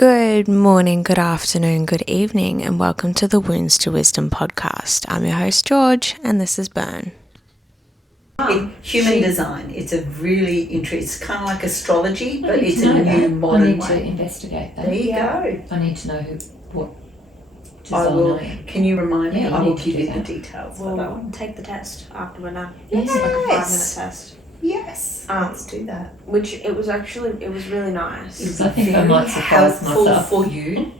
Good morning, good afternoon, good evening, and welcome to the Wounds to Wisdom podcast. I'm your host, George, and this is Bern. Human design. It's a really interesting, it's kind of like astrology, but it's a new modern way. I need to investigate that. There you go. I need to know what design I will. Can you remind me? Yeah, I will give you the details for that We'll one. take the test after we're done. Yes. It's like a 5-minute test. Yes. Let's do that. Which it was really nice. It's I think I might surprise helpful myself. for you.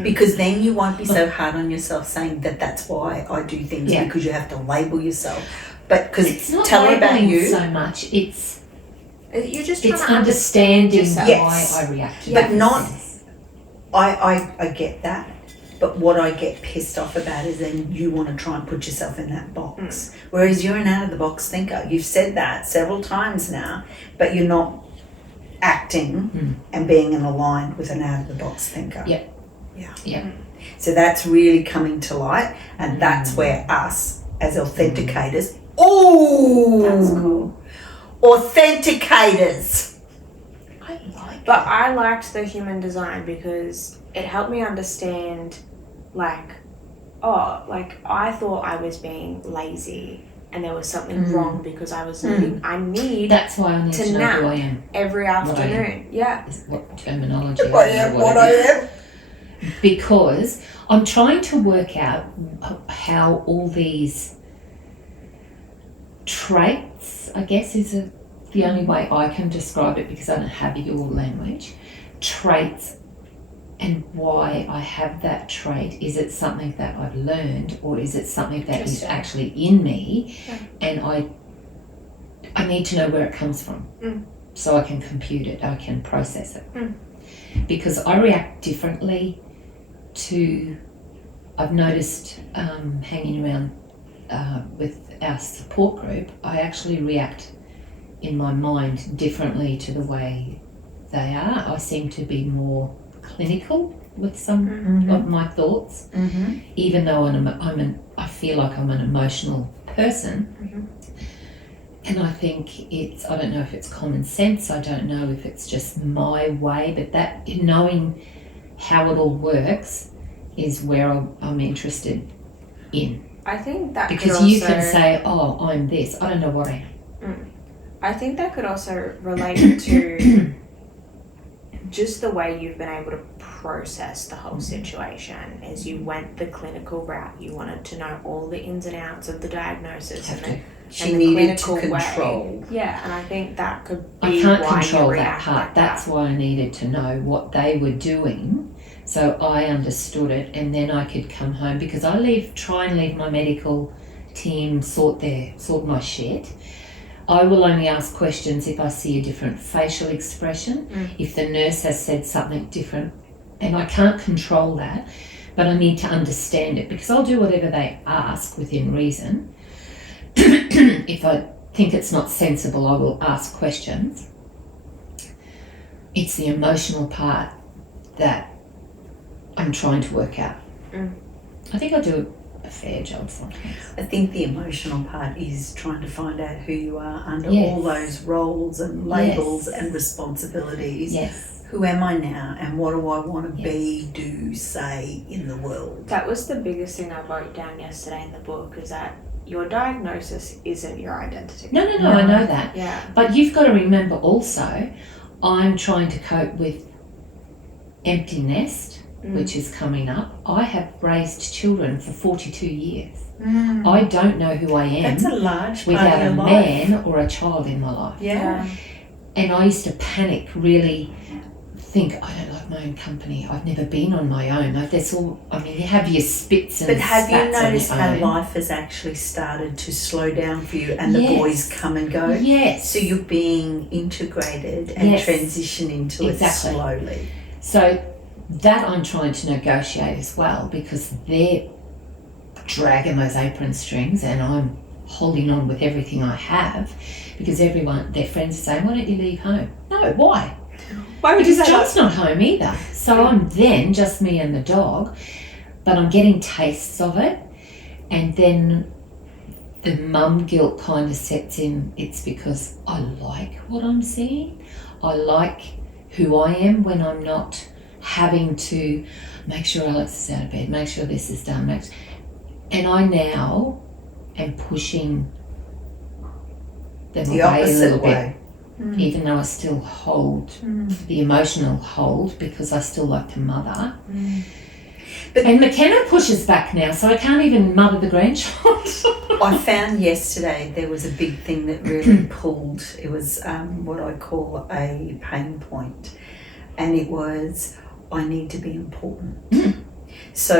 Because then you won't be so hard on yourself saying that that's why I do things, because you have to label yourself. But because tell me about you. So much. It's You're just trying it's to understanding yourself. why I react to But different not. things. I get that. But what I get pissed off about is then you want to try and put yourself in that box. Whereas you're an out-of-the-box thinker. You've said that several times now, but you're not acting and being aligned with an out-of-the-box thinker. Yep. Yeah. So that's really coming to light, and that's where us as authenticators, That's cool. authenticators. I like But I liked the human design because it helped me understand, I thought I was being lazy and there was something wrong because I was needing. I need That's why I need to know nap who I am. every afternoon. Yeah. Is what terminology. I am what I am. Because I'm trying to work out how all these traits, I guess, is the only way I can describe it because I don't have your language. Traits and why I have that trait. Is it something that I've learned, or is it something that is actually in me? Yeah. And I need to know where it comes from so I can compute it, I can process it. Because I react differently to, I've noticed hanging around with our support group, I actually react in my mind differently to the way they are. I seem to be more clinical with some of my thoughts, even though I feel like I'm an emotional person. And I think I don't know if it's common sense, I don't know if it's just my way, but that knowing how it all works is where I'm interested in. I think that Because could you also, can say, oh, I'm this, I don't know what I am. I think that could also relate to just the way you've been able to process the whole situation. As you went the clinical route, you wanted to know all the ins and outs of the diagnosis She the needed to clinical control. way. Yeah, and I think that could be I can't why control you that react part. like That's why I needed to know what they were doing so I understood it, and then I could come home, because I try and leave my medical team sort my shit. I will only ask questions if I see a different facial expression, if the nurse has said something different, and I can't control that, but I need to understand it, because I'll do whatever they ask within reason. If I think it's not sensible, I will ask questions. It's the emotional part that I'm trying to work out. I think I do a fair job sometimes. I think the emotional part is trying to find out who you are under Yes. all those roles and labels and responsibilities. Yes. Who am I now, and what do I want to be, do, say in the world? That was the biggest thing I wrote down yesterday in the book, is that your diagnosis isn't your identity. No, I know that. Yeah. But you've got to remember also, I'm trying to cope with empty nest, which is coming up. I have raised children for 42 years. I don't know who I am That's a large part without of a your man life. or a child in my life. Yeah. And I used to panic, really think, I don't like my own company. I've never been on my own. Like, that's all. I mean, you have your spits and But have you spats on noticed your how own. life has actually started to slow down for you, and the Yes. boys come and go? Yes. So you're being integrated and Yes. transition into Exactly. it slowly. So that I'm trying to negotiate as well, because they're dragging those apron strings and I'm holding on with everything I have, because their friends are saying, why don't you leave home? No, why? Why would you Because say John's not home either. So I'm then just me and the dog, but I'm getting tastes of it, and then the mum guilt kind of sets in. It's because I like what I'm seeing. I like who I am when I'm not having to make sure Alex is out of bed, make sure this is done. And I now am pushing them The away a opposite little way. bit, even though I still hold the emotional hold because I still like to mother. And McKenna pushes back now, so I can't even mother the grandchild. I found yesterday there was a big thing that really pulled. It was what I call a pain point, and it was I need to be important. So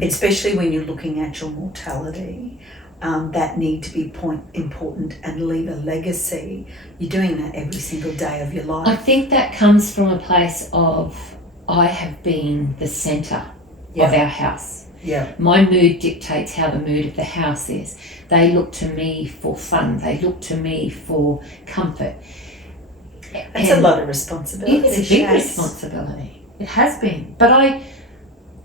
especially when you're looking at your mortality, that need to be important and leave a legacy. You're doing that every single day of your life. I think that comes from a place of I have been the centre of our house. Yeah. My mood dictates how the mood of the house is. They look to me for fun. They look to me for comfort. That's a lot of responsibility. It is a big responsibility. It has been. But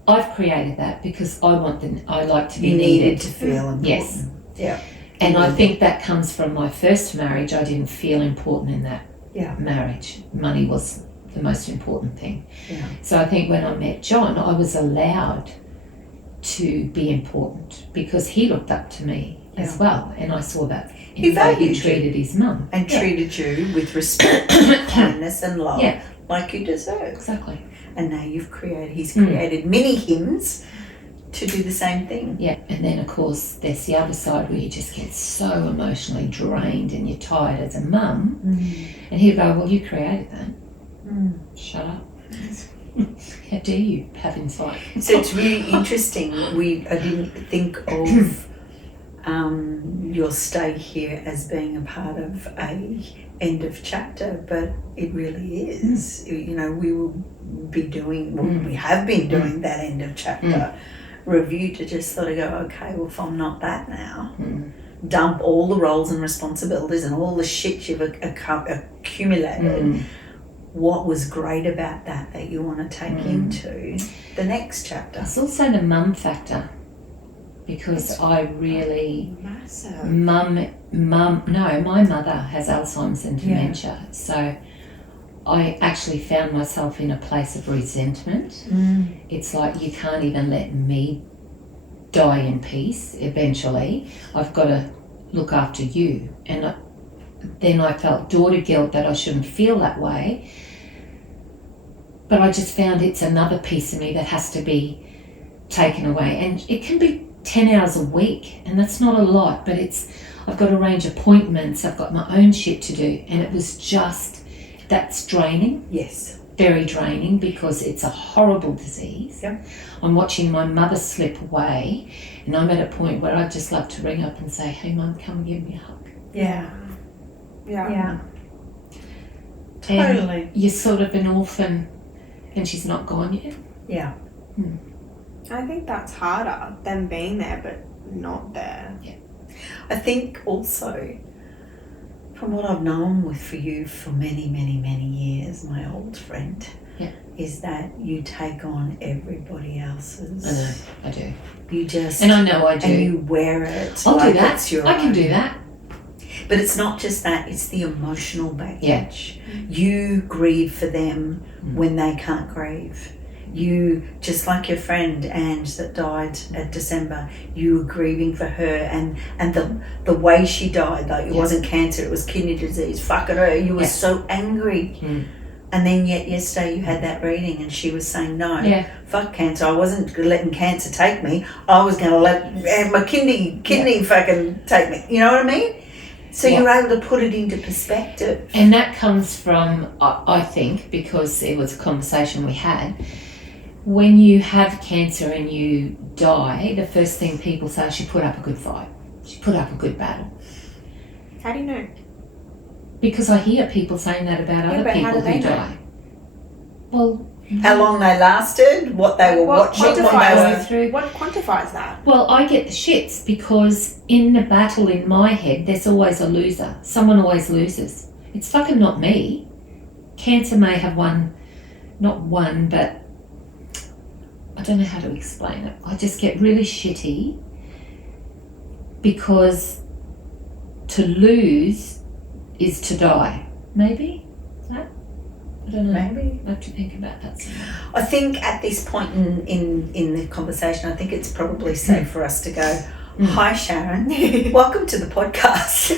I've created that because I like to be needed. To feel important. Yes. Yeah. And I think that comes from my first marriage. I didn't feel important in that marriage. Money was the most important thing. Yeah. So I think when I met John, I was allowed to be important because he looked up to me as well, and I saw that in the way he treated his mum. And treated you with respect, kindness and love like you deserve. Exactly. And now he's created mini hymns to do the same thing. Yeah, and then of course there's the other side where you just get so emotionally drained and you're tired as a mum, and he'd go, well, you created that. Shut up. How dare you have insight? So it's really interesting. I didn't think of your stay here as being a part of a end of chapter, but it really is. You know, we will be doing, we have been doing that end of chapter review to just sort of go, okay, well, if I'm not that now, dump all the roles and responsibilities and all the shit you've accumulated. What was great about that you want to take into the next chapter? It's also the mum factor, because I really my mother has Alzheimer's and dementia, so I actually found myself in a place of resentment. It's like, you can't even let me die in peace. Eventually I've got to look after you, and then I felt daughter guilt that I shouldn't feel that way. But I just found it's another piece of me that has to be taken away. And it can be 10 hours a week, and that's not a lot, but I've got to arrange appointments, I've got my own shit to do. And it was just, that's draining. Yes. Very draining, because it's a horrible disease. Yep. I'm watching my mother slip away, and I'm at a point where I'd just love to ring up and say, hey mum, come and give me a hug. Yeah. Totally. And you're sort of an orphan, and she's not gone yet. Yeah. I think that's harder than being there but not there. Yeah. I think also, from what I've known for you for many, many, many years, my old friend, is that you take on everybody else's. I know, I do. You just... And I know I do. And you wear it. I'll like do that. It's your I can own. do that. But it's not just that, it's the emotional baggage. You grieve for them when they can't grieve. You, just like your friend Ange that died at December, you were grieving for her, and the way she died, like it wasn't cancer, it was kidney disease, fuck it, you were so angry. And then yet yesterday you had that reading and she was saying, no, fuck cancer, I wasn't letting cancer take me, I was going to let my kidney fucking take me, you know what I mean? So you're able to put it into perspective. And that comes from, I think, because it was a conversation we had, when you have cancer and you die, the first thing people say is she put up a good fight, she put up a good battle. How do you know? Because I hear people saying that about other people who die. Well, how long they lasted, what they were watching, what they were through. What quantifies that? Well, I get the shits because in the battle in my head, there's always a loser. Someone always loses. It's fucking not me. Cancer may have not won, but I don't know how to explain it. I just get really shitty because to lose is to die. Maybe? That? I don't know. Maybe. I have to think about that some more. I think at this point in the conversation, I think it's probably safe for us to go, hi Sharon, welcome to the podcast.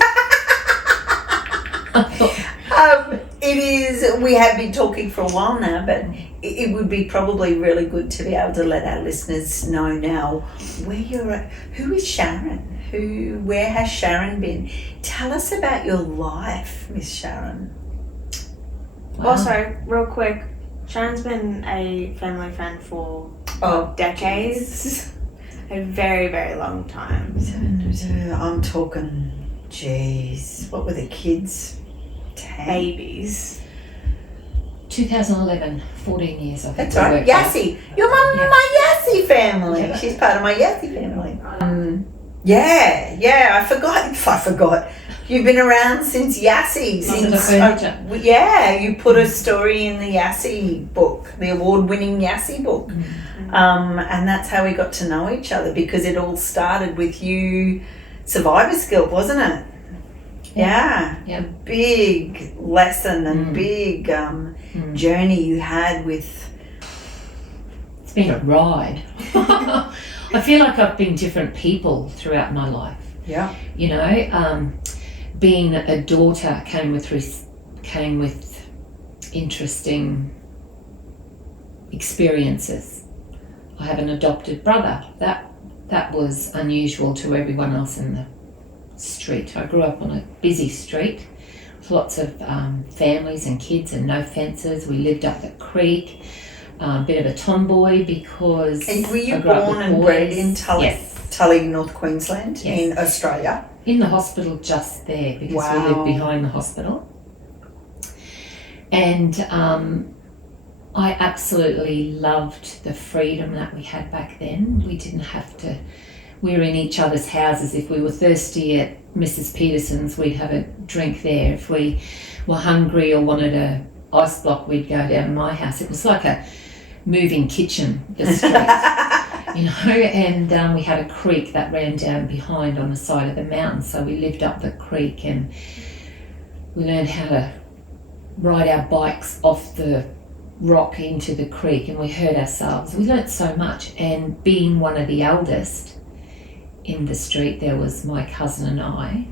It is, we have been talking for a while now, but it would be probably really good to be able to let our listeners know now where you're at. Who is Sharon? Where has Sharon been? Tell us about your life, Miss Sharon. Wow. Also, real quick, Sharon's been a family friend for decades. A very, very long time. I'm talking, geez, what were the kids? 10? Babies. 2011, 14 years, I think. That's right. Yassi. You're my Yassi family. Yeah. She's part of my Yassi family. I forgot. You've been around since Yassi. You put a story in the Yassi book, the award-winning Yassi book. And that's how we got to know each other, because it all started with you, Survivor Skill, wasn't it? Yeah. Big lesson and big journey you had with. It's been a ride. I feel like I've been different people throughout my life. Yeah. You know, being a daughter came with interesting experiences. I have an adopted brother. That was unusual to everyone else in the street. I grew up on a busy street with lots of families and kids and no fences. We lived up the creek. Bit of a tomboy because And were you I grew up born with and boys. bred in Tully, Yes. Tully, North Queensland, Yes. in Australia? In the hospital just there, because we Wow. lived behind the hospital. And I absolutely loved the freedom that we had back then. We didn't have to, we were in each other's houses. If we were thirsty at Mrs. Peterson's, we'd have a drink there. If we were hungry or wanted a ice block, we'd go down to my house. It was like a moving kitchen, the street, you know, and we had a creek that ran down behind on the side of the mountain. So we lived up the creek and we learned how to ride our bikes off the rock into the creek, and we hurt ourselves. We learnt so much, and being one of the eldest in the street, there was my cousin and I.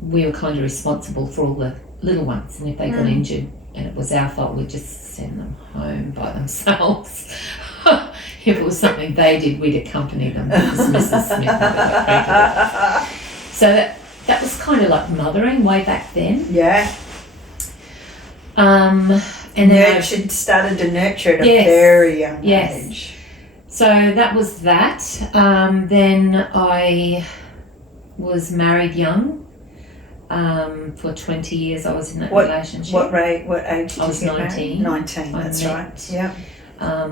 We were kind of responsible for all the little ones, and if they got injured and it was our fault, we'd just send them home by themselves. If it was something they did, we'd accompany them, because Mrs. Smith never got cranky. So that was kind of like mothering way back then. Yeah. And then Started to nurture at a Yes. very young Yes. age. So that was that. Then I was married young. For 20 years I was in that relationship. What age did I was you get 19. married? 19, I that's met- right. Yeah,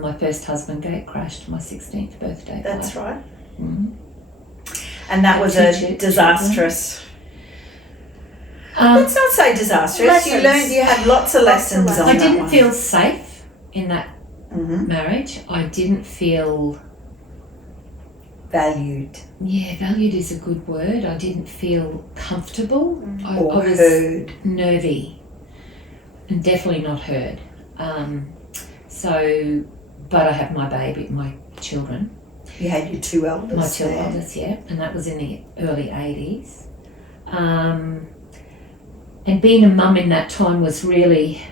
My first husband gate crashed my 16th birthday. that's right. Mm-hmm. And that was a Teach it, disastrous. Let's not say disastrous. Lessons. You had lots of lessons on I that didn't one. feel safe in that Mhm. marriage. I didn't feel, Valued valued is a good word. I didn't feel comfortable. I or was heard. nervy and definitely not heard. But I have my baby, my children, You had your two elders. my two there. elders, and that was in the early 80s. And being a mum in that time was really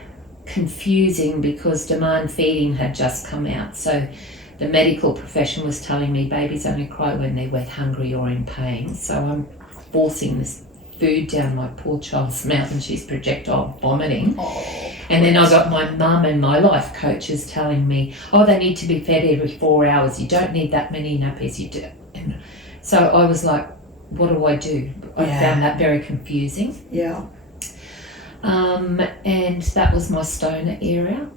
confusing, because demand feeding had just come out. So the medical profession was telling me babies only cry when they're wet, hungry or in pain. So I'm forcing this food down my poor child's mouth and she's projectile vomiting. Oh, And then I got my mum and my life coaches telling me, they need to be fed every 4 hours. You don't need that many nappies. You do. And so I was like, what do I do? I found that very confusing. yeah. And that was my stoner era.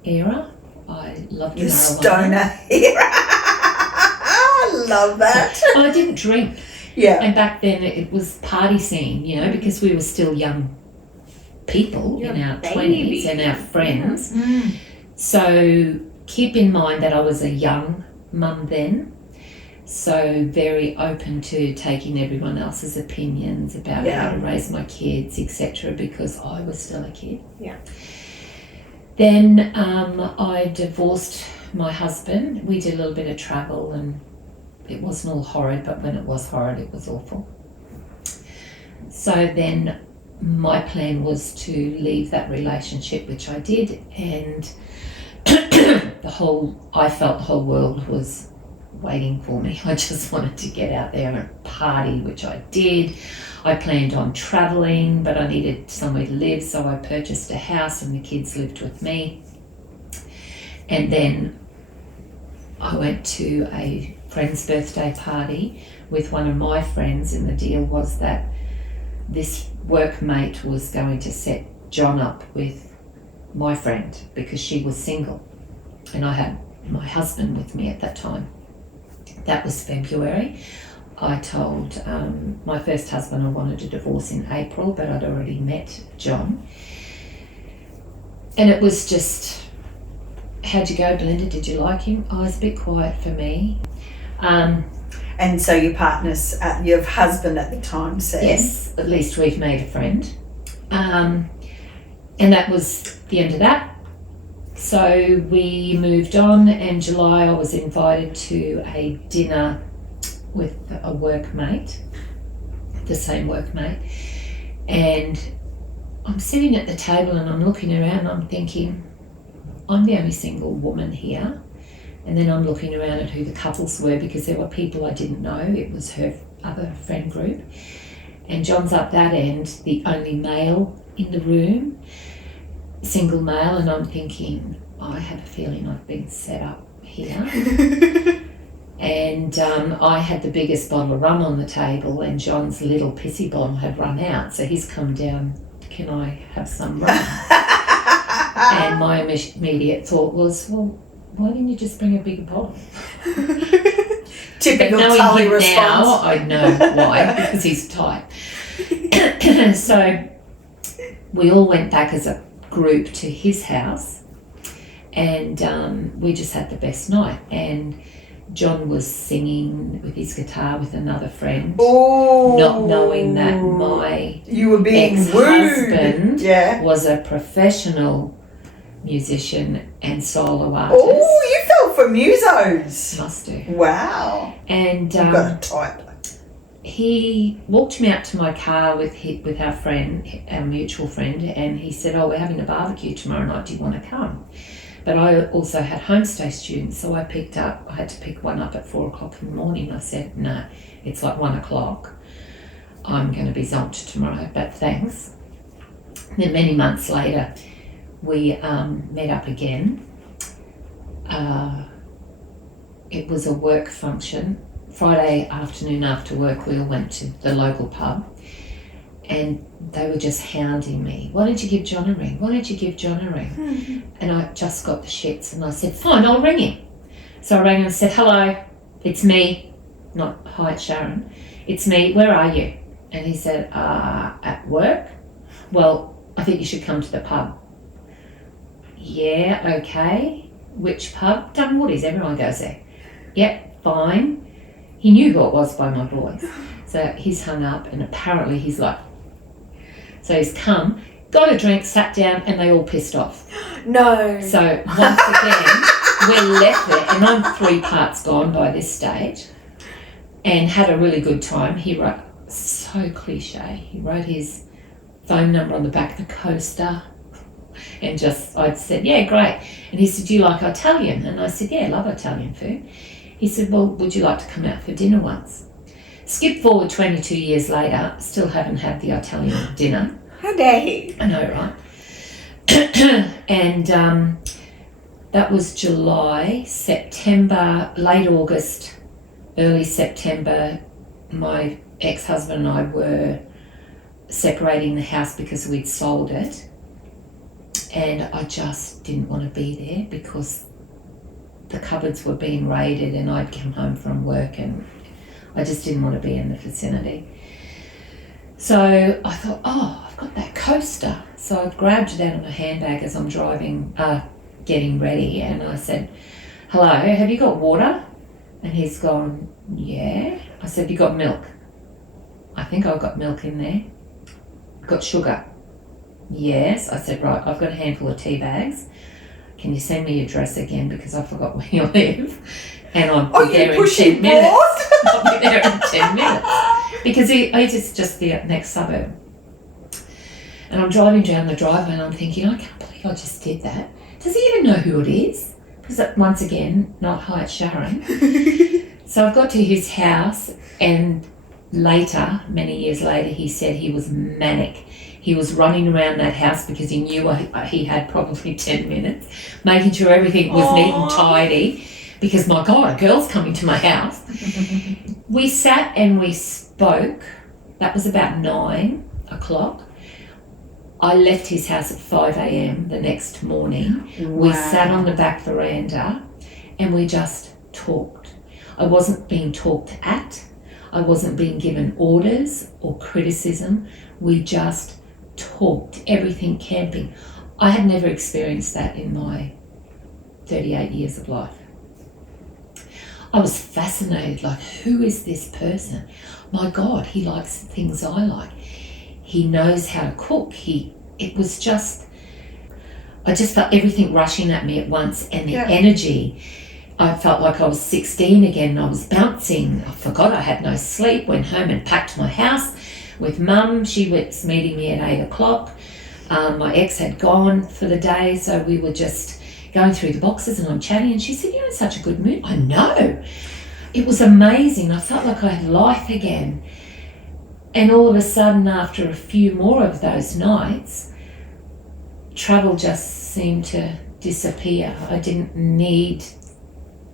I loved Your marijuana. stoner era. I love that. Well, I didn't drink. Yeah. And back then it was party scene, because we were still young people in our 20s and our friends. Mm. So keep in mind that I was a young mum then, so very open to taking everyone else's opinions about how to raise my kids, etc., because I was still a kid. Yeah. Then I divorced my husband. We did a little bit of travel, and it wasn't all horrid, but when it was horrid, it was awful. So then my plan was to leave that relationship, which I did, and I felt the whole world was waiting for me. I just wanted to get out there and party, which I did. I planned on travelling, but I needed somewhere to live, so I purchased a house and the kids lived with me. And then I went to a friend's birthday party with one of my friends, and the deal was that this workmate was going to set John up with my friend because she was single, and I had my husband with me at that time. That was February. I told my first husband I wanted a divorce in April, but I'd already met John. And it was just, how'd you go, Belinda? Did you like him? Oh, it's a bit quiet for me. And so your husband at the time said? Yes, at least we've made a friend. And that was the end of that. So we moved on, and July I was invited to a dinner with a workmate, the same workmate, and I'm sitting at the table and I'm looking around and I'm thinking, I'm the only single woman here. And then I'm looking around at who the couples were, because there were people I didn't know. It was her other friend group. And John's up that end, the only male in the room, single male, and I'm thinking, I have a feeling I've been set up here. And I had the biggest bottle of rum on the table, and John's little pissy bottle had run out. So he's come down, can I have some rum? And my immediate thought was, well, why didn't you just bring a bigger bottle? Typical knowing Tully him response. now, I know why, because he's tight. So we all went back as a group to his house, and we just had the best night. And John was singing with his guitar with another friend, not knowing that my you were being ex-husband was a professional musician and solo artist. Oh, you fell for musos. Must do. Wow. And You've got a type. he walked me out to my car with our friend, our mutual friend, and he said, oh, we're having a barbecue tomorrow night, do you want to come? But I also had homestay students, so I had to pick one up at 4 o'clock in the morning. I said, no, it's like 1 o'clock. I'm going to be zonked tomorrow, but thanks. Then many months later, we met up again. It was a work function. Friday afternoon after work, we all went to the local pub, and they were just hounding me. Why don't you give John a ring? Why don't you give John a ring? And I just got the shits, and I said, fine, I'll ring him. So I rang him and said, hello, it's me. Not, hi, it's Sharon. It's me, where are you? And he said, at work? Well, I think you should come to the pub. Yeah, okay. Which pub? Dunwoodies, everyone goes there. Yep, fine. He knew who it was by my voice. So he's hung up, and apparently he's like, so he's come, got a drink, sat down, and they all pissed off. No. So once again, we're left there, and I'm 3 parts gone by this stage, and had a really good time. He wrote, so cliche, he wrote his phone number on the back of the coaster, and I'd said, yeah, great. And he said, do you like Italian? And I said, yeah, I love Italian food. He said, well, would you like to come out for dinner once? Skip forward 22 years later, still haven't had the Italian dinner. How dare he? I know, right? And that was July, September, late August, early September, my ex-husband and I were separating the house because we'd sold it. And I just didn't want to be there because the cupboards were being raided, and I'd come home from work and I just didn't want to be in the vicinity. So I thought, oh, I've got that coaster. So I grabbed it out of my handbag as I'm driving, getting ready, and I said, hello, have you got water? And he's gone, yeah. I said, have you got milk? I think I've got milk in there. Got sugar? yes. I said, right, I've got a handful of tea bags. Can you send me your address again because I forgot where you live? And I'll be there in 10 minutes. I'll be there in 10 minutes. Because it's just the next suburb. And I'm driving down the driveway and I'm thinking, I can't believe I just did that. Does he even know who it is? Because once again, not hi, it's Sharon. So I've got to his house, and later, many years later, he said he was manic. He was running around that house because he knew he had probably 10 minutes, making sure everything was neat and tidy. Because, my God, a girl's coming to my house. We sat and we spoke. That was about 9 o'clock. I left his house at 5 a.m. the next morning. Wow. We sat on the back veranda and we just talked. I wasn't being talked at. I wasn't being given orders or criticism. We just talked, everything camping. I had never experienced that in my 38 years of life. I was fascinated, like, who is this person? My God, he likes the things I like. He knows how to cook. I just felt everything rushing at me at once, and the energy. I felt like I was 16 again. I was bouncing. I forgot I had no sleep. Went home and packed my house with Mum. She was meeting me at 8 o'clock. My ex had gone for the day, so we were just going through the boxes and I'm chatting, and she said, "You're in such a good mood." I know. It was amazing. I felt like I had life again. And all of a sudden, after a few more of those nights, travel just seemed to disappear. I didn't need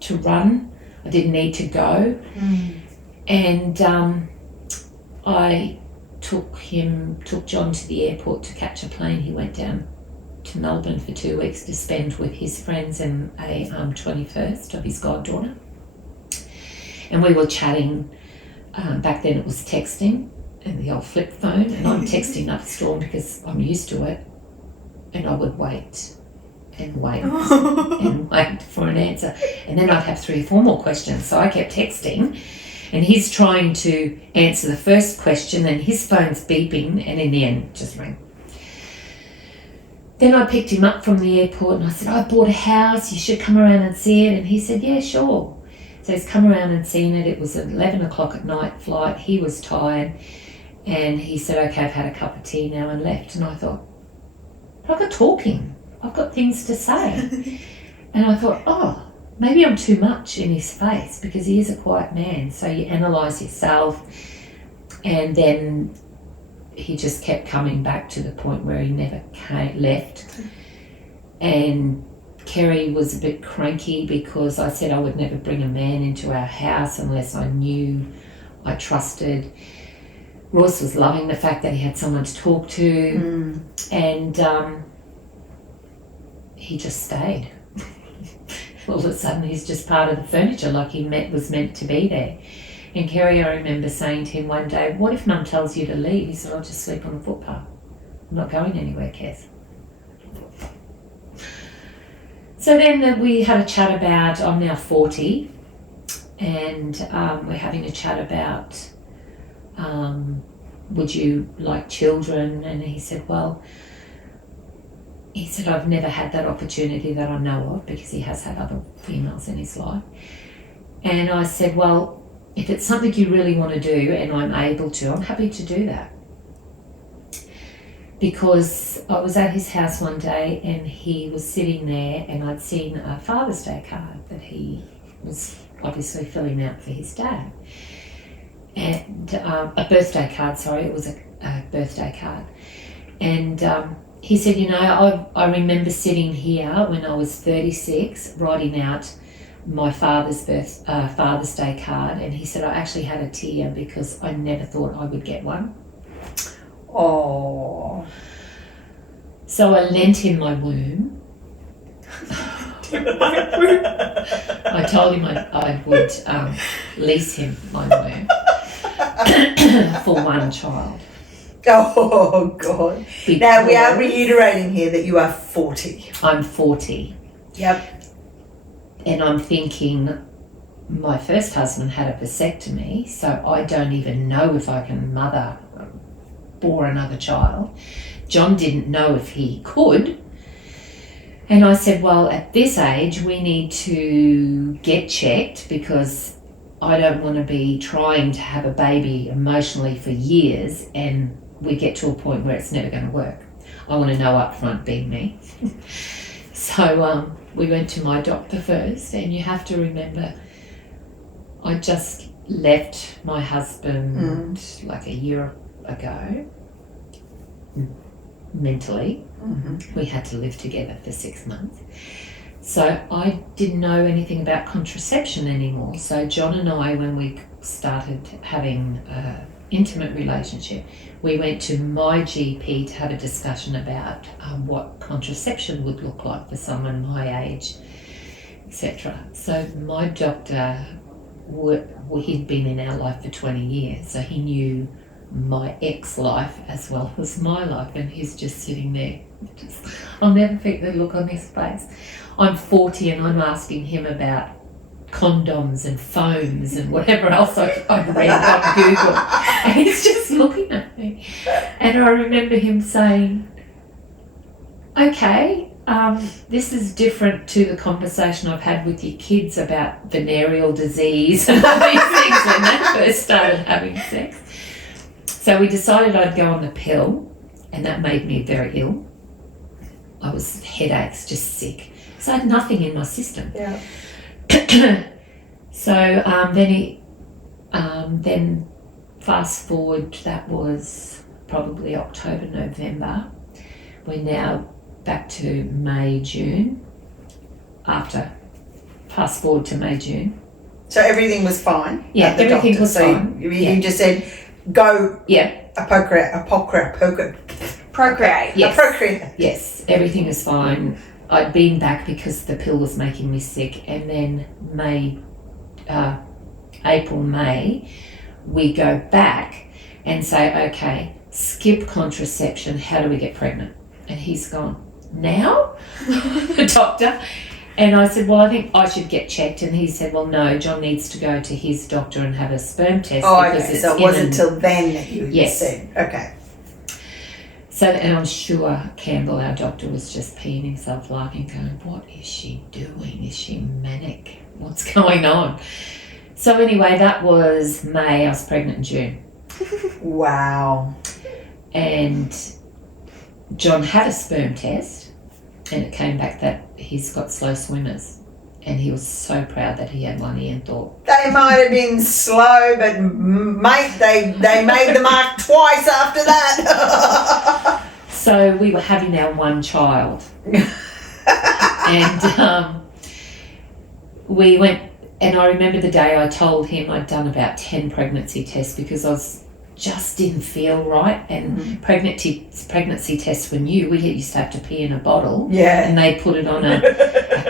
to run. I didn't need to go. And I took John to the airport to catch a plane. He went down to Melbourne for 2 weeks to spend with his friends and a 21st of his goddaughter. And we were chatting. Back then it was texting and the old flip phone, and I'm texting up a storm because I'm used to it. And I would wait and wait and wait for an answer. And then I'd have 3 or 4 more questions. So I kept texting, and he's trying to answer the first question and his phone's beeping, and in the end it just rang. Then I picked him up from the airport and I said, "I bought a house, you should come around and see it." And he said, "Yeah, sure." So he's come around and seen it. It was an 11 o'clock at night flight. He was tired and he said, "Okay, I've had a cup of tea now," and left. And I thought, I've got talking. I've got things to say. And I thought, oh, maybe I'm too much in his face, because he is a quiet man. So you analyse yourself. And then he just kept coming back to the point where he never left. And Kerry was a bit cranky because I said I would never bring a man into our house unless I knew, I trusted. Royce was loving the fact that he had someone to talk to, and he just stayed. All of a sudden he's just part of the furniture, like he was meant to be there. And Kerry, I remember saying to him one day, "What if Mum tells you to leave?" He said, "I'll just sleep on the footpath. I'm not going anywhere, Kes." So then we had a chat about, I'm now 40, and we're having a chat about, would you like children? And he said, I've never had that opportunity that I know of, because he has had other females in his life. And I said, well, if it's something you really want to do and I'm able to, I'm happy to do that. Because I was at his house one day and he was sitting there, and I'd seen a Father's Day card that he was obviously filling out for his dad. And a birthday card, sorry, it was a birthday card. And he said, I remember sitting here when I was 36, writing out my father's Father's Day card, and he said I actually had a tear because I never thought I would get one. Oh. So I lent him my womb. I told him I would lease him my womb for one child. Oh, God. Because now, we are reiterating here that you are 40. I'm 40. Yep. And I'm thinking, my first husband had a vasectomy, so I don't even know if I can bore another child. John didn't know if he could. And I said, well, at this age, we need to get checked because I don't want to be trying to have a baby emotionally for years and we get to a point where it's never going to work. I want to know up front, being me. So we went to my doctor first, and you have to remember, I just left my husband like a year ago, mentally. Mm-hmm. We had to live together for 6 months. So I didn't know anything about contraception anymore. So John and I, when we started having an intimate relationship, we went to my GP to have a discussion about what contraception would look like for someone my age, etc. So my doctor, he'd been in our life for 20 years, so he knew my ex-life as well as my life, and he's just sitting there. I'll never forget the look on his face. I'm 40 and I'm asking him about condoms and foams and whatever else I'd read on Google, and he's just looking at me. And I remember him saying, okay, this is different to the conversation I've had with your kids about venereal disease and all these things when they first started having sex. So we decided I'd go on the pill, and that made me very ill. I was headaches, just sick. So I had nothing in my system. Yeah. So then fast forward, that was probably October, November. We're now back to May, June. Fast forward to May, June. So everything was fine? Yeah, at the everything doctor. was fine. You just said, go procreate. Yes. Procreate. Yes, everything is fine. I'd been back because the pill was making me sick, and then April, May, we go back and say, okay, skip contraception, how do we get pregnant? And he's gone, now? The doctor. And I said, well, I think I should get checked. And he said, well, no, John needs to go to his doctor and have a sperm test. Oh, because okay. it's So it wasn't until then that you said, okay. So, and I'm sure Campbell, our doctor, was just peeing himself laughing, going, what is she doing? Is she manic? What's going on? So anyway, that was May. I was pregnant in June. Wow. And John had a sperm test, and it came back that he's got slow swimmers. And he was so proud that he had one. He and thought, they might have been slow, but mate, they made the mark twice after that. So we were having our one child. And we went, and I remember the day I told him I'd done about 10 pregnancy tests because I just didn't feel right. And pregnancy tests were new. We used to have to pee in a bottle. Yeah. And they put it on a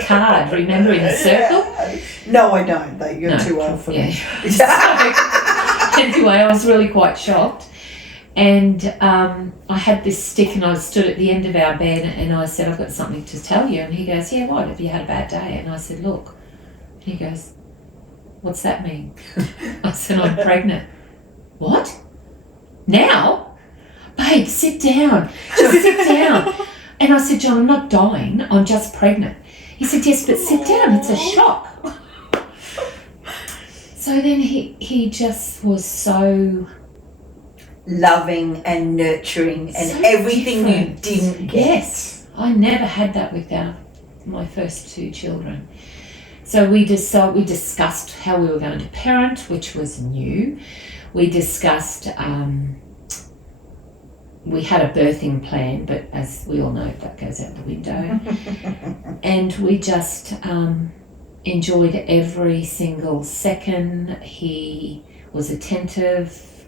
card, remember, in a circle? Yeah. No, I don't. You're too old for me. So, anyway, I was really quite shocked. And I had this stick, and I stood at the end of our bed, and I said, I've got something to tell you. And he goes, yeah, what? Have you had a bad day? And I said, look. And he goes, what's that mean? I said, I'm pregnant. What? Now? Babe, sit down. Just sit down. And I said, John, I'm not dying. I'm just pregnant. He said, yes, but sit down. It's a shock. So then he just was so loving and nurturing and so everything different. You didn't get. Yes. I never had that with my first 2 children. So we discussed how we were going to parent, which was new. We discussed, we had a birthing plan, but as we all know, that goes out the window. And we just enjoyed every single second. He was attentive.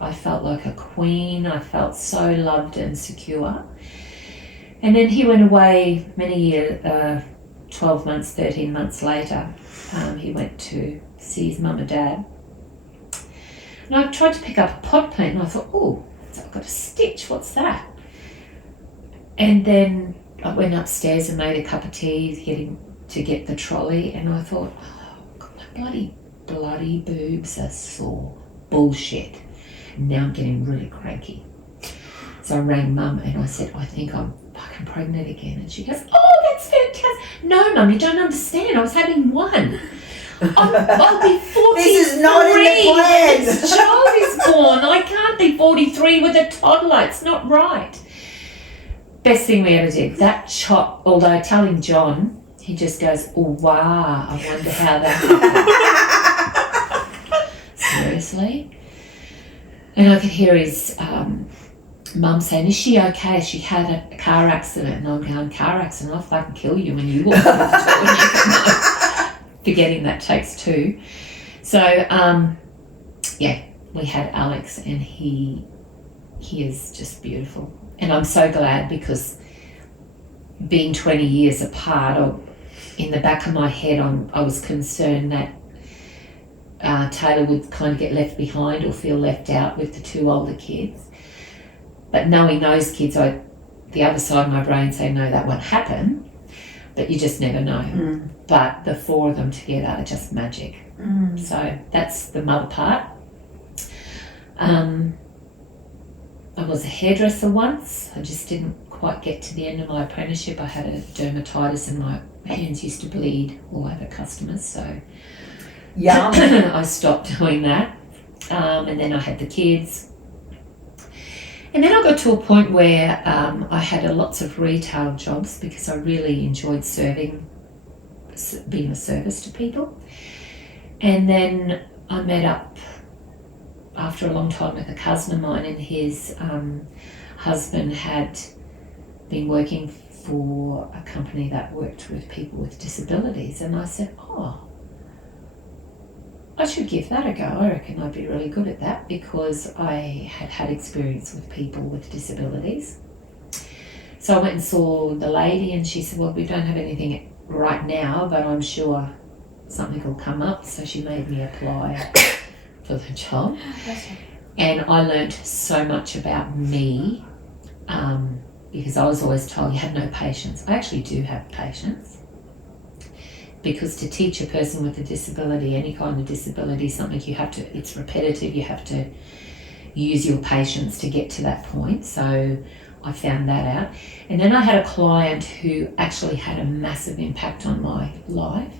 I felt like a queen. I felt so loved and secure. And then he went away many years, 12 months, 13 months later. He went to see his mum and dad. And I tried to pick up a pod plant, and I thought, oh, I've got a stitch, what's that? And then I went upstairs and made a cup of tea, heading to get the trolley, and I thought, oh, God, my bloody boobs are sore. Bullshit. And now I'm getting really cranky. So I rang Mum and I said, I think I'm fucking pregnant again. And she goes, oh, that's fantastic. No, Mum, you don't understand. I was having one. I'll be 43 This is not in the plan. when this child is born. I can't be 43 with a toddler. It's not right. Best thing we ever did. That chop, although telling John, he just goes, oh, wow, I wonder how that happened. Seriously? And I could hear his Mum saying, is she okay? She had a car accident. And I'm going, car accident? I'll fucking kill you when you walk through the door. Forgetting that takes two. So, yeah, we had Alex and he is just beautiful. And I'm so glad because being 20 years apart, in the back of my head, I was concerned that Taylor would kind of get left behind or feel left out with the two older kids. But knowing those kids, the other side of my brain say, no, that won't happen. But you just never know. But the four of them together are just magic. So that's the mother part. I was a hairdresser once. I just didn't quite get to the end of my apprenticeship. I had a dermatitis and my hands used to bleed all over customers. So I stopped doing that. And then I had the kids. And then I got to a point where I had lots of retail jobs because I really enjoyed being of service to people. And then I met up after a long time with a cousin of mine, and his husband had been working for a company that worked with people with disabilities. And I said, oh, I should give that a go. I reckon I'd be really good at that because I had experience with people with disabilities. So I went and saw the lady and she said, well, we don't have anything right now, but I'm sure something will come up. So she made me apply for the job. And I learnt so much about me because I was always told you have no patience. I actually do have patience. Because to teach a person with a disability, any kind of disability, something it's repetitive, you have to use your patience to get to that point. So I found that out. And then I had a client who actually had a massive impact on my life.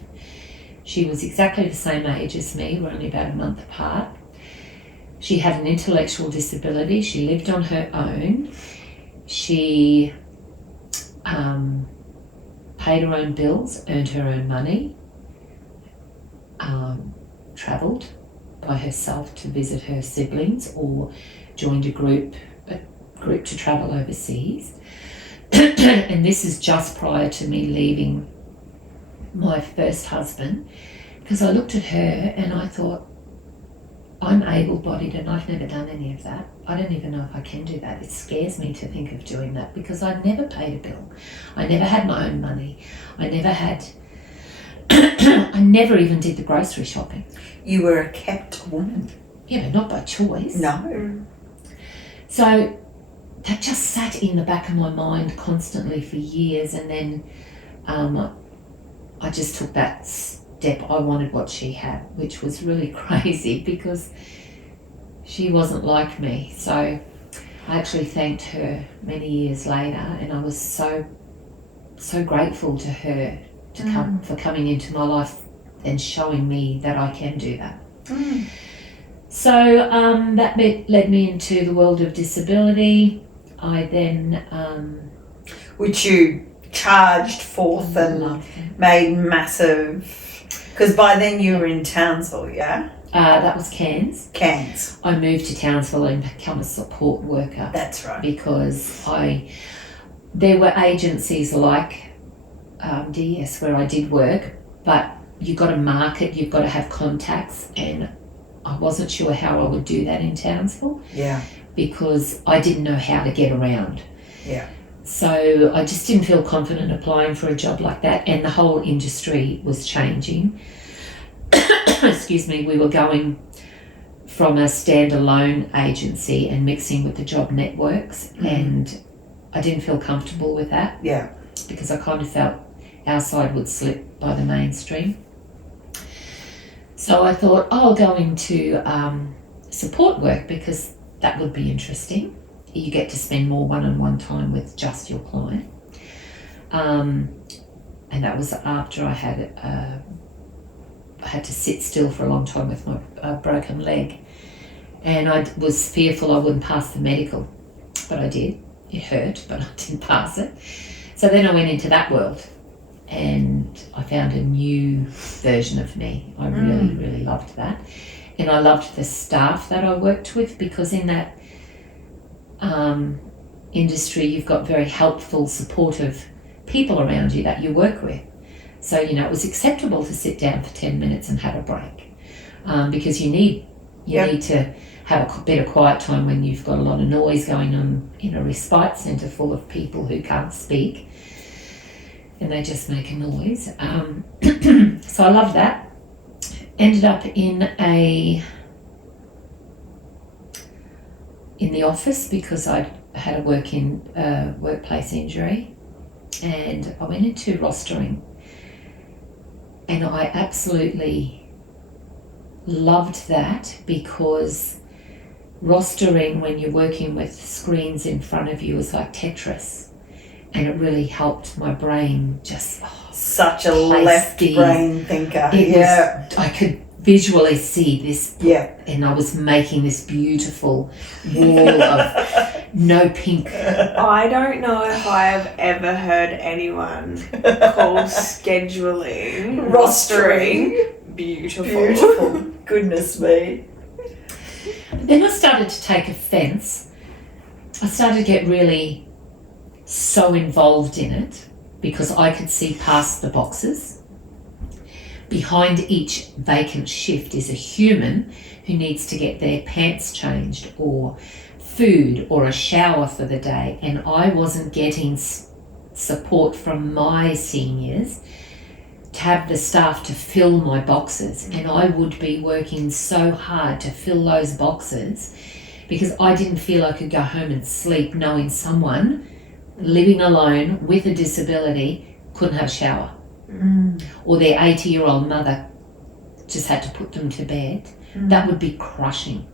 She was exactly the same age as me, we're only about a month apart. She had an intellectual disability, she lived on her own. She paid her own bills, earned her own money, travelled by herself to visit her siblings or joined a group to travel overseas. And this is just prior to me leaving my first husband, because I looked at her and I thought, I'm able-bodied and I've never done any of that. I don't even know if I can do that. It scares me to think of doing that because I've never paid a bill. I never had my own money. I never even did the grocery shopping. You were a kept woman. Yeah, but not by choice. No. So that just sat in the back of my mind constantly for years, and then I just took that step. I wanted what she had, which was really crazy because she wasn't like me. So I actually thanked her many years later, and I was so grateful to her for coming into my life and showing me that I can do that. So that led me into the world of disability. I then which you charged forth and made massive, because by then you were in Townsville, yeah? That was Cairns. Cairns. I moved to Townsville and become a support worker. That's right. Because there were agencies like DS where I did work, but you've got to market, you've got to have contacts, and I wasn't sure how I would do that in Townsville. Yeah. Because I didn't know how to get around. Yeah. So I just didn't feel confident applying for a job like that, and the whole industry was changing. Excuse me, we were going from a standalone agency and mixing with the job networks, and I didn't feel comfortable with that. Yeah. Because I kind of felt our side would slip by the mainstream. So I thought, I'll go into support work because that would be interesting. you get to spend more one-on-one time with just your client. And that was after I had to sit still for a long time with my broken leg. And I was fearful I wouldn't pass the medical, but I did. It hurt, but I didn't pass it. So then I went into that world and I found a new version of me. I really, really loved that. And I loved the staff that I worked with, because in that industry you've got very helpful, supportive people around you that you work with. So, you know, it was acceptable to sit down for 10 minutes and have a break, because you need to have a bit of quiet time when you've got a lot of noise going on in a respite centre full of people who can't speak and they just make a noise. So I loved that. Ended up in the office because I had a workplace injury, and I went into rostering, and I absolutely loved that, because rostering, when you're working with screens in front of you, is like Tetris, and it really helped my brain just such a left brain thinker. I could visually see this, and I was making this beautiful wall of no pink. I don't know if I've ever heard anyone call scheduling rostering beautiful. Goodness me. But then I started to take offence. I started to get really so involved in it, because I could see past the boxes. Behind each vacant shift is a human who needs to get their pants changed or food or a shower for the day, and I wasn't getting support from my seniors to have the staff to fill my boxes, and I would be working so hard to fill those boxes because I didn't feel I could go home and sleep knowing someone living alone with a disability couldn't have a shower, or their 80-year-old mother just had to put them to bed. That would be crushing.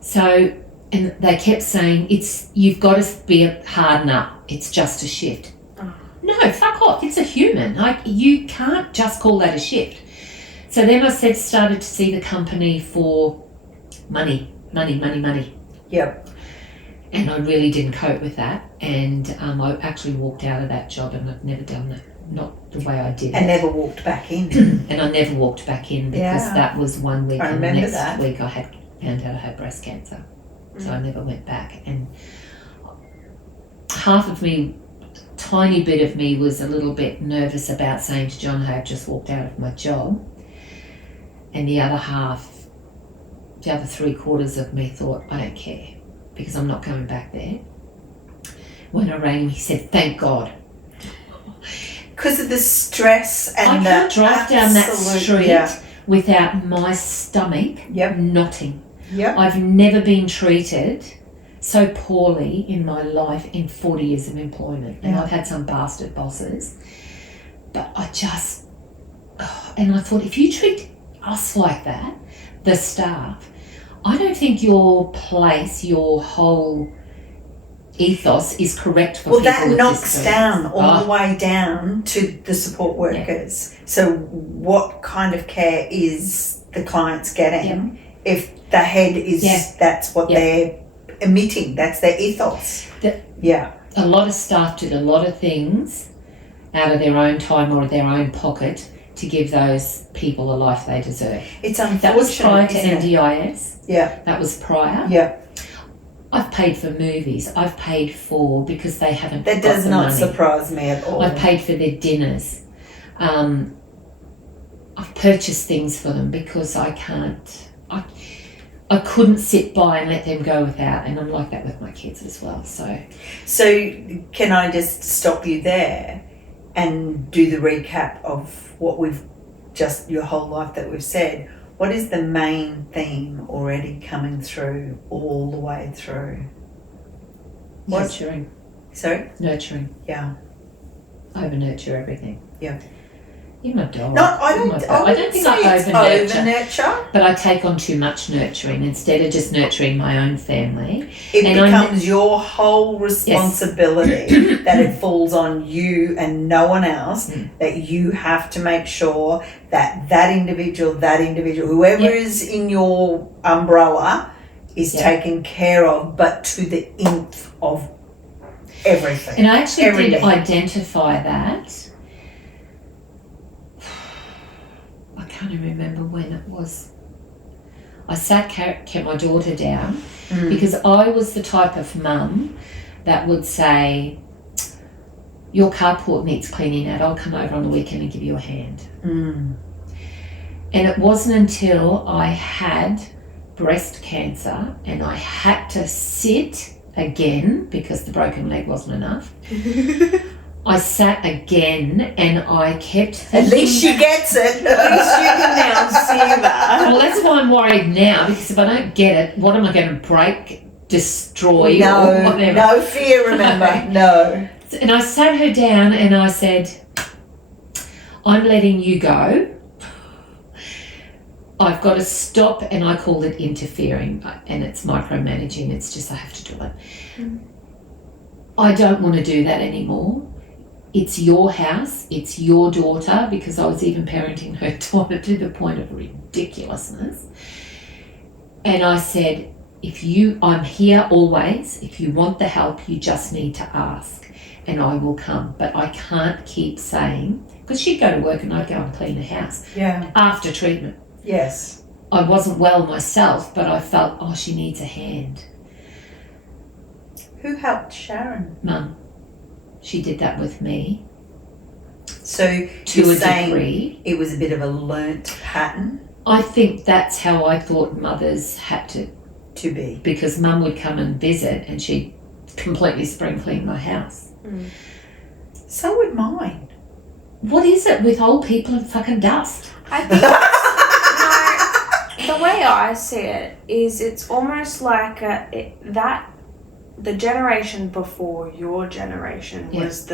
So, and they kept saying, you've got to be harden up, it's just a shift. No, fuck off, it's a human. You can't just call that a shift. So then I started to see the company for money. Yep. And I really didn't cope with that, and I actually walked out of that job, and I've never done that, not the way I did it. And never walked back in. And I never walked back in, because that was 1 week, and the next week I found out I had breast cancer. So I never went back. And half of me, tiny bit of me, was a little bit nervous about saying to John, hey, I've just walked out of my job. And the other half, the other 3/4 of me thought, I don't care, because I'm not going back there. When I rang him, he said, thank God. Because of the stress and I can't drive down that street without my stomach knotting. Yep. I've never been treated so poorly in my life in 40 years of employment. And I've had some bastard bosses. But I just... and I thought, if you treat us like that, the staff, I don't think your place, your whole ethos is correct for people that with knocks disabilities. down all the way down to the support workers. So what kind of care is the clients getting if the head is that's what they're emitting, that's their ethos? A lot of staff did a lot of things out of their own time or their own pocket to give those people a life they deserve. It's unfortunate. That was prior to NDIS. Yeah. That was prior. Yeah. I've paid for movies. I've paid for, because they haven't That got does the not money. surprise me at all. I've paid for their dinners. I've purchased things for them because I couldn't sit by and let them go without, and I'm like that with my kids as well. So can I just stop you there and do the recap of what we've just, your whole life that we've said? What is the main theme already coming through all the way through? nurturing. Sorry? Nurturing. Yeah. Over nurture everything. Yeah. Even a dog. I Even don't a dog. I don't think I over nurture. But I take on too much nurturing instead of just nurturing my own family. It becomes your whole responsibility that it falls on you and no one else, that you have to make sure that individual, whoever is in your umbrella is taken care of, but to the nth of everything. And I actually did identify that. I can't even remember when it was. I kept my daughter down because I was the type of mum that would say, your carport needs cleaning out, I'll come over on the weekend and give you a hand. And it wasn't until I had breast cancer and I had to sit again because the broken leg wasn't enough. I sat again and I kept thinking... At least she gets it. At least you can now see that. Well, that's why I'm worried now, because if I don't get it, what am I going to break, destroy, or whatever? No fear, remember. No. And I sat her down and I said, I'm letting you go. I've got to stop, and I called it interfering, and it's micromanaging. It's just I have to do it. I don't want to do that anymore. It's your house, it's your daughter, because I was even parenting her daughter to the point of ridiculousness. And I said, I'm here always. If you want the help, you just need to ask and I will come. But I can't keep saying, because she'd go to work and I'd go and clean the house after treatment. Yes. I wasn't well myself, but I felt, she needs a hand. Who helped Sharon? Mum. She did that with me. So to a degree. It was a bit of a learnt pattern? I think that's how I thought mothers had to be. Because Mum would come and visit and she'd completely spring clean my house. So would mine. What is it with old people and fucking dust? I think the way I see it is it's almost like the generation before your generation was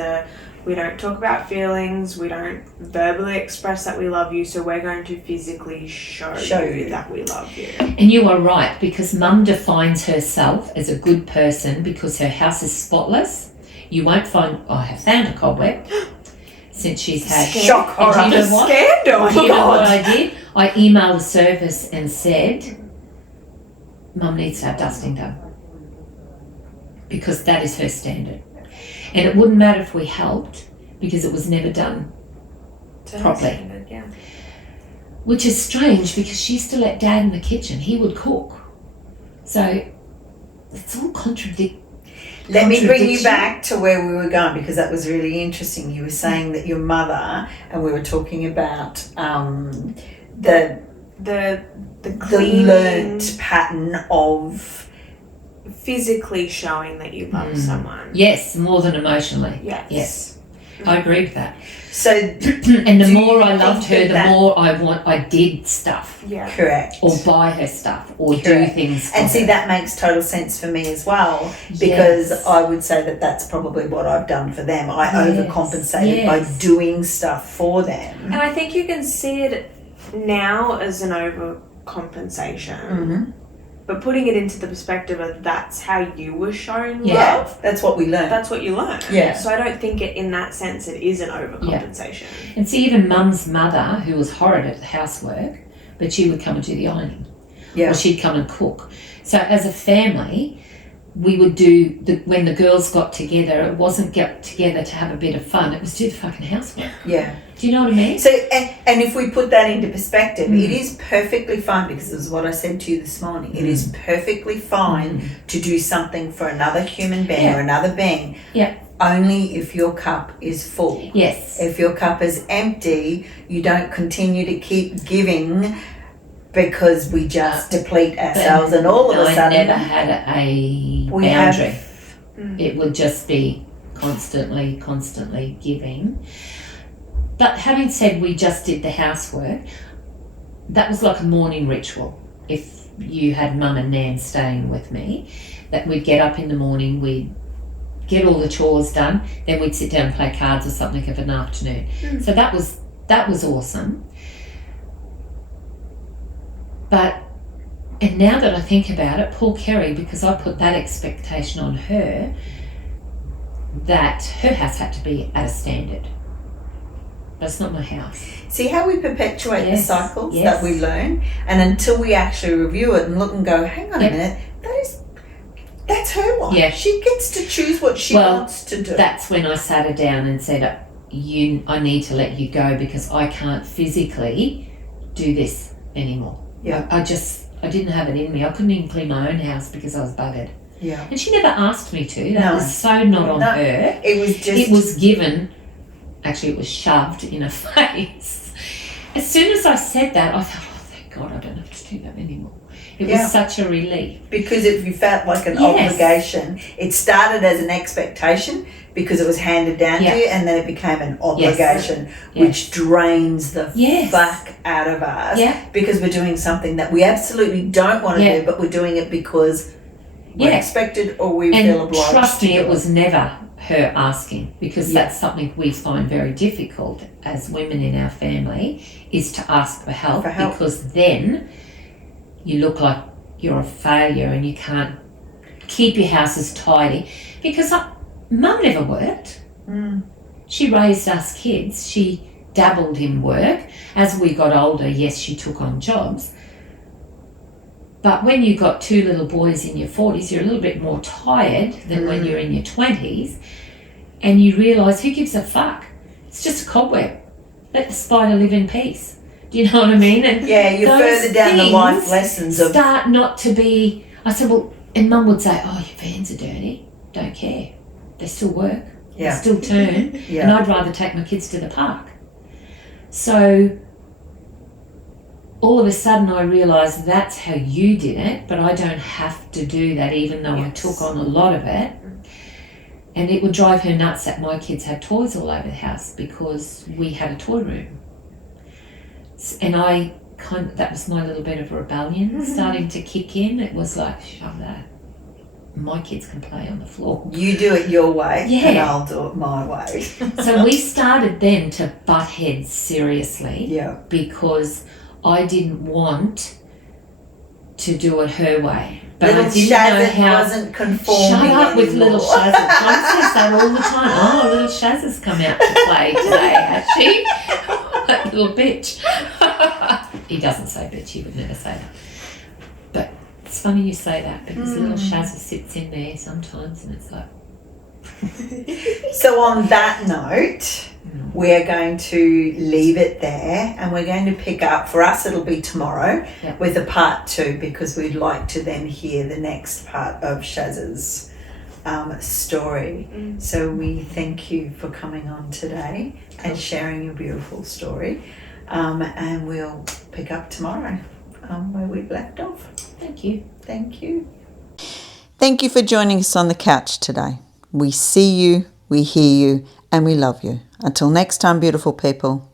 we don't talk about feelings, we don't verbally express that we love you, so we're going to physically show you that we love you. And you are right, because Mum defines herself as a good person because her house is spotless. You won't find, I have found a cobweb since she's had... Shock horror. And do you know what? Scandal. Do you know what I did? I emailed the service and said, Mum needs to have dusting done. Because that is her standard. And it wouldn't matter if we helped because it was never done properly. Which is strange because she used to let Dad in the kitchen. He would cook. So it's all contradiction. Let me bring you back to where we were going because that was really interesting. You were saying that your mother, and we were talking about the learnt pattern of physically showing that you love someone. Yes, more than emotionally. Yes. I agree with that. So, and the more I loved her, the more I did stuff. Yeah. Correct. Or buy her stuff or do things for and see, her. that makes total sense for me as well because I would say that that's probably what I've done for them. I overcompensated by doing stuff for them. And I think you can see it now as an overcompensation. But putting it into the perspective of that's how you were shown love. That's what we learned. That's what you learn. Yeah. So I don't think in that sense it is an overcompensation. Yeah. And see, even Mum's mother, who was horrid at the housework, but she would come and do the ironing. Yeah. Or she'd come and cook. So as a family, we would do, when the girls got together, it wasn't get together to have a bit of fun, it was do the fucking housework. Yeah. Do you know what I mean? So, and if we put that into perspective, it is perfectly fine, because this is what I said to you this morning, it is perfectly fine to do something for another human being or another being. Yeah. Only if your cup is full. Yes. If your cup is empty, you don't continue to keep giving because we just deplete ourselves, and all of a sudden... I never had a boundary. It would just be constantly giving. But having said we just did the housework, that was like a morning ritual. If you had Mum and Nan staying with me, that we'd get up in the morning, we'd get all the chores done, then we'd sit down and play cards or something of an afternoon. So that was that was awesome. And now that I think about it, Paul Kerry, because I put that expectation on her, that her house had to be at a standard. That's not my house. See how we perpetuate the cycles yes. that we learn, and until we actually review it and look and go, hang on a minute, that's her life. Yeah. She gets to choose what she wants to do. That's when I sat her down and said, I need to let you go because I can't physically do this anymore. Yeah. I didn't have it in me. I couldn't even clean my own house because I was buggered. Yeah. And she never asked me to. That was so not on her. It was given. Actually, it was shoved in her face. As soon as I said that, I thought, oh, thank God I don't have to do that anymore. It was such a relief. Because if you felt like an obligation, it started as an expectation because it was handed down to you, and then it became an obligation, which drains the fuck out of us because we're doing something that we absolutely don't want to do, but we're doing it because we're expected or we feel obliged. Trust me, it was never her asking, because that's something we find very difficult as women in our family, is to ask for help. Because then you look like you're a failure and you can't keep your house as tidy. Because Mum never worked. She raised us kids. She dabbled in work. As we got older, yes, she took on jobs. But when you've got two little boys in your 40s, you're a little bit more tired than when you're in your 20s. And you realise, who gives a fuck? It's just a cobweb. Let the spider live in peace. Do you know what I mean? And you're further down the life lessons of... start not to be... I said, well, and Mum would say, oh, your vans are dirty. Don't care. They still work. They still turn. And I'd rather take my kids to the park. So all of a sudden I realised that's how you did it, but I don't have to do that, even though I took on a lot of it. And it would drive her nuts that my kids had toys all over the house because we had a toy room. And that was my little bit of rebellion starting to kick in. It was like, shut that. My kids can play on the floor. You do it your way, and I'll do it my way. So we started then to butt heads seriously, because I didn't want to do it her way. But little I didn't know how. Wasn't conforming. Shut up anymore. with little Shazza. John says that all the time. Oh, little Shazza's come out to play today, has she? That little bitch. He doesn't say bitch. He would never say that. But it's funny you say that, because little Shazza sits in there sometimes, and it's like. So on that note, we're going to leave it there, and we're going to pick up, for us it'll be tomorrow, with a part 2, because we'd like to then hear the next part of Shazza's story. So we thank you for coming on today and sharing your beautiful story, and we'll pick up tomorrow where we've left off. Thank you. Thank you. Thank you for joining us on the couch today. We see you, we hear you, and we love you. Until next time, beautiful people.